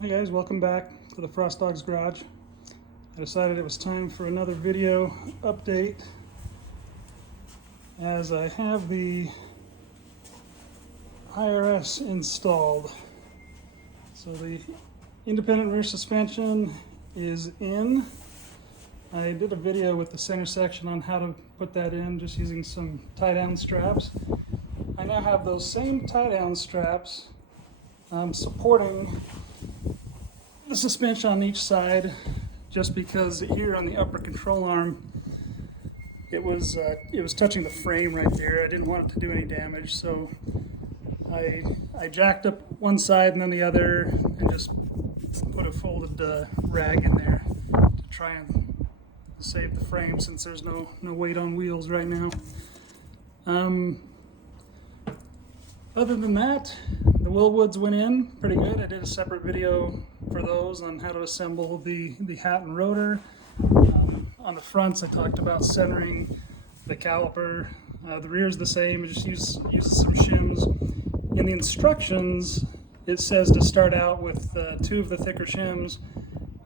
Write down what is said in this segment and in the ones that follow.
Hey guys, welcome back to the Frost Dog's Garage. I decided it was time for another video update as I have the IRS installed. So the independent rear suspension is in. I did a video with the center section on how to put that in just using some tie-down straps. I now have those same tie-down straps supporting the suspension on each side, just because here on the upper control arm it was touching the frame right there. I didn't want it to do any damage, so I jacked up one side and then the other and just put a folded rag in there to try and save the frame since there's no weight on wheels right now. Other than that, the Willwoods went in pretty good. I did a separate video for those on how to assemble the hat and rotor. On the fronts, I talked about centering the caliper. The rear is the same. It just uses some shims. In the instructions, it says to start out with 2 of the thicker shims,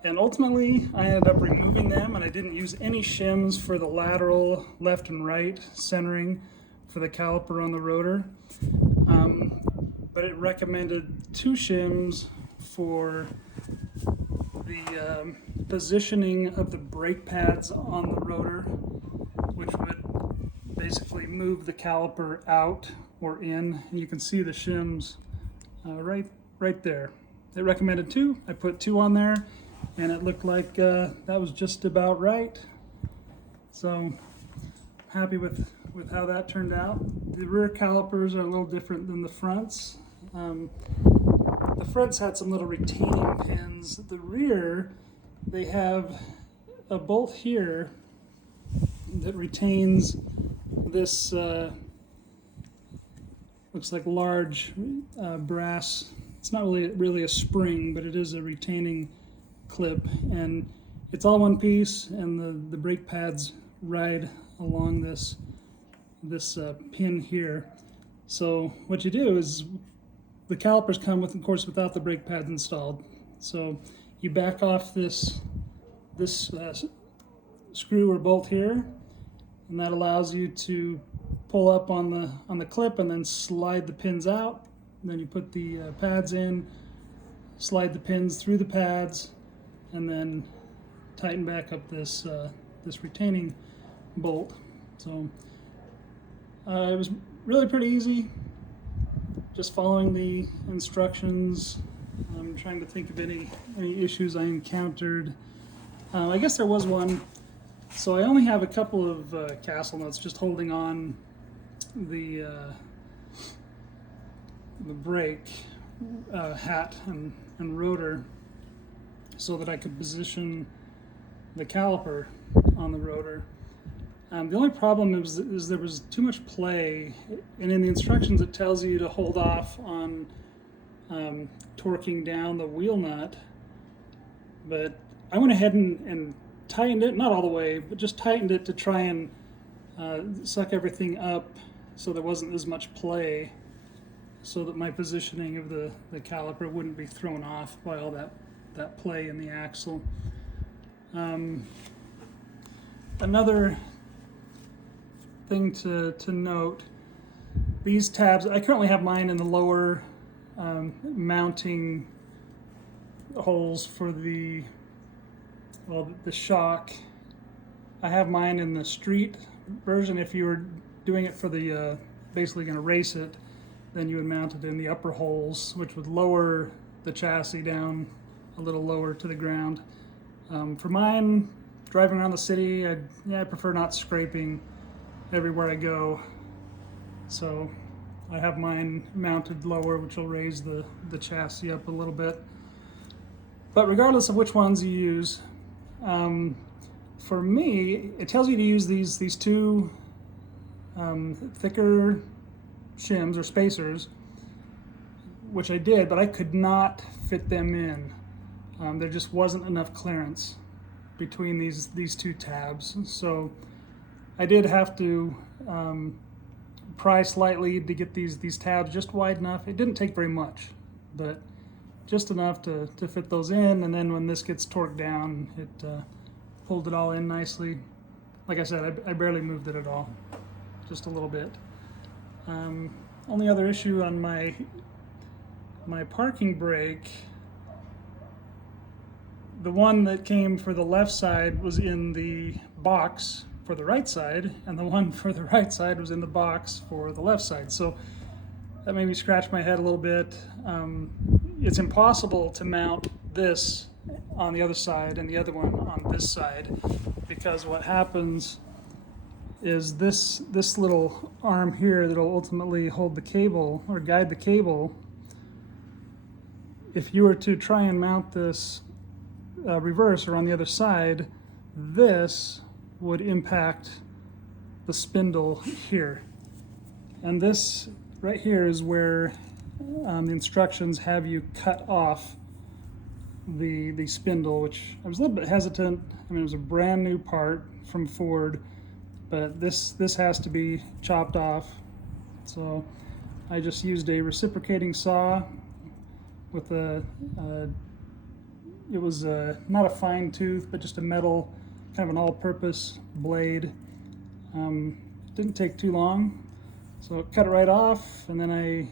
and ultimately I ended up removing them, and I didn't use any shims for the lateral left and right centering for the caliper on the rotor. But it recommended 2 shims for the positioning of the brake pads on the rotor, which would basically move the caliper out or in. And you can see the shims right there. It recommended 2. I put 2 on there, and it looked like that was just about right. So happy with how that turned out. The rear calipers are a little different than the fronts. The fronts had some little retaining pins. The rear, they have a bolt here that retains this looks like large brass. It's not really a spring, but it is a retaining clip, and it's all one piece, and the brake pads ride along this pin here. So what you do is, the calipers come with, of course, without the brake pads installed. So you back off this screw or bolt here, and that allows you to pull up on the clip and then slide the pins out. And then you put the pads in, slide the pins through the pads, and then tighten back up this retaining bolt. So it was really pretty easy, just following the instructions. I'm trying to think of any issues I encountered. I guess there was one. So I only have a couple of castle nuts just holding on the brake hat and rotor, so that I could position the caliper on the rotor. The only problem is there was too much play, and in the instructions it tells you to hold off on torquing down the wheel nut, but I went ahead and tightened it, not all the way, but just tightened it to try and suck everything up so there wasn't as much play, so that my positioning of the caliper wouldn't be thrown off by all that play in the axle. Another thing to note, these tabs, I currently have mine in the lower mounting holes for the shock. I have mine in the street version. If you were doing it for the basically going to race it, then you would mount it in the upper holes, which would lower the chassis down a little lower to the ground. For mine, driving around the city, I prefer not scraping everywhere I go, so I have mine mounted lower, which will raise the chassis up a little bit. But regardless of which ones you use, for me, it tells you to use these 2 thicker shims or spacers, which I did, but I could not fit them in. There just wasn't enough clearance between these 2 tabs, so I did have to pry slightly to get these tabs just wide enough. It didn't take very much, but just enough to fit those in, and then when this gets torqued down, it pulled it all in nicely. Like I said, I barely moved it at all, just a little bit. Only other issue on my parking brake, the one that came for the left side was in the box for the right side, and the one for the right side was in the box for the left side. So that made me scratch my head a little bit. It's impossible to mount this on the other side and the other one on this side, because what happens is this little arm here that'll ultimately hold the cable or guide the cable, if you were to try and mount this reverse or on the other side, this would impact the spindle here. And this right here is where the instructions have you cut off the spindle, which I was a little bit hesitant. I mean, it was a brand new part from Ford, but this has to be chopped off. So I just used a reciprocating saw with it was not a fine tooth, but just a metal, kind of an all-purpose blade. Didn't take too long, so cut it right off, and then I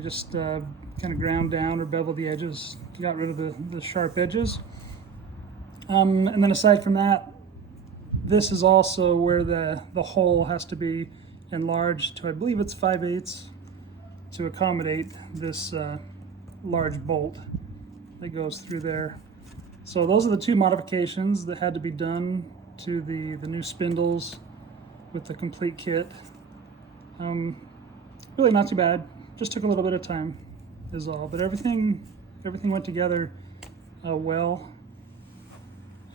just kind of ground down or beveled the edges, got rid of the sharp edges. And then aside from that, this is also where the hole has to be enlarged to, I believe it's 5/8 to accommodate this large bolt that goes through there. So those are the two modifications that had to be done to the new spindles with the complete kit. Really not too bad, just took a little bit of time is all, but everything went together well.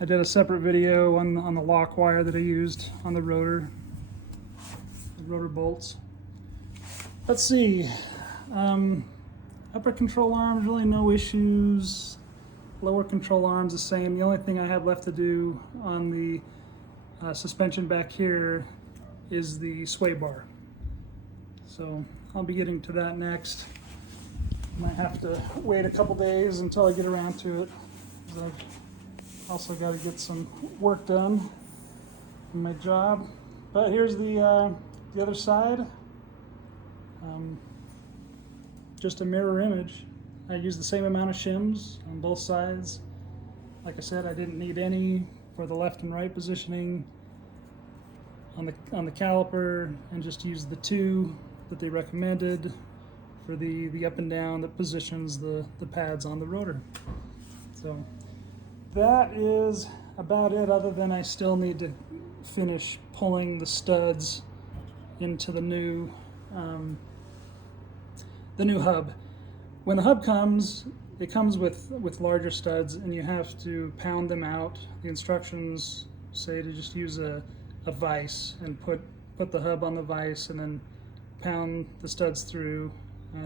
I did a separate video on the lock wire that I used on the rotor bolts. Let's see, upper control arms, really no issues. Lower control arms the same. The only thing I have left to do on the suspension back here is the sway bar. So I'll be getting to that next. Might have to wait a couple days until I get around to it, because I've also got to get some work done in my job. But here's the other side. Just a mirror image. I used the same amount of shims on both sides. Like I said, I didn't need any for the left and right positioning on the caliper, and just used the two that they recommended for the up and down that positions the pads on the rotor. So that is about it, other than I still need to finish pulling the studs into the new hub. When the hub comes, it comes with larger studs, and you have to pound them out. The instructions say to just use a vise and put the hub on the vise, and then pound the studs through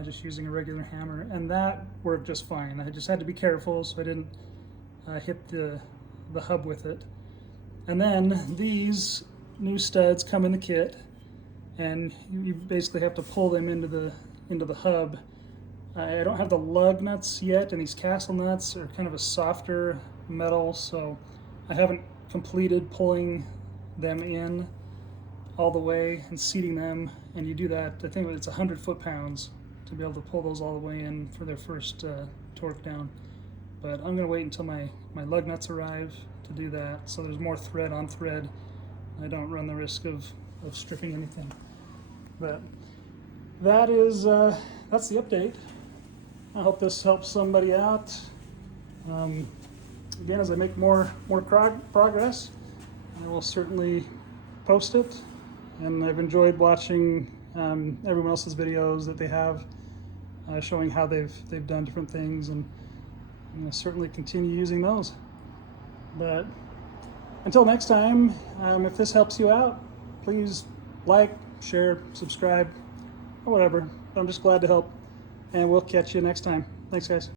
just using a regular hammer, and that worked just fine. I just had to be careful so I didn't hit the hub with it. And then these new studs come in the kit, and you basically have to pull them into the hub. I don't have the lug nuts yet, and these castle nuts are kind of a softer metal, so I haven't completed pulling them in all the way and seating them. And you do that, I think it's 100 foot-pounds to be able to pull those all the way in for their first torque down. But I'm going to wait until my lug nuts arrive to do that, so there's more thread on thread. I don't run the risk of stripping anything. But that is that's the update. I hope this helps somebody out. Again, as I make more progress, I will certainly post it. And I've enjoyed watching everyone else's videos that they have showing how they've done different things, and I'm going to certainly continue using those. But until next time, if this helps you out, please like, share, subscribe, or whatever. I'm just glad to help. And we'll catch you next time. Thanks, guys.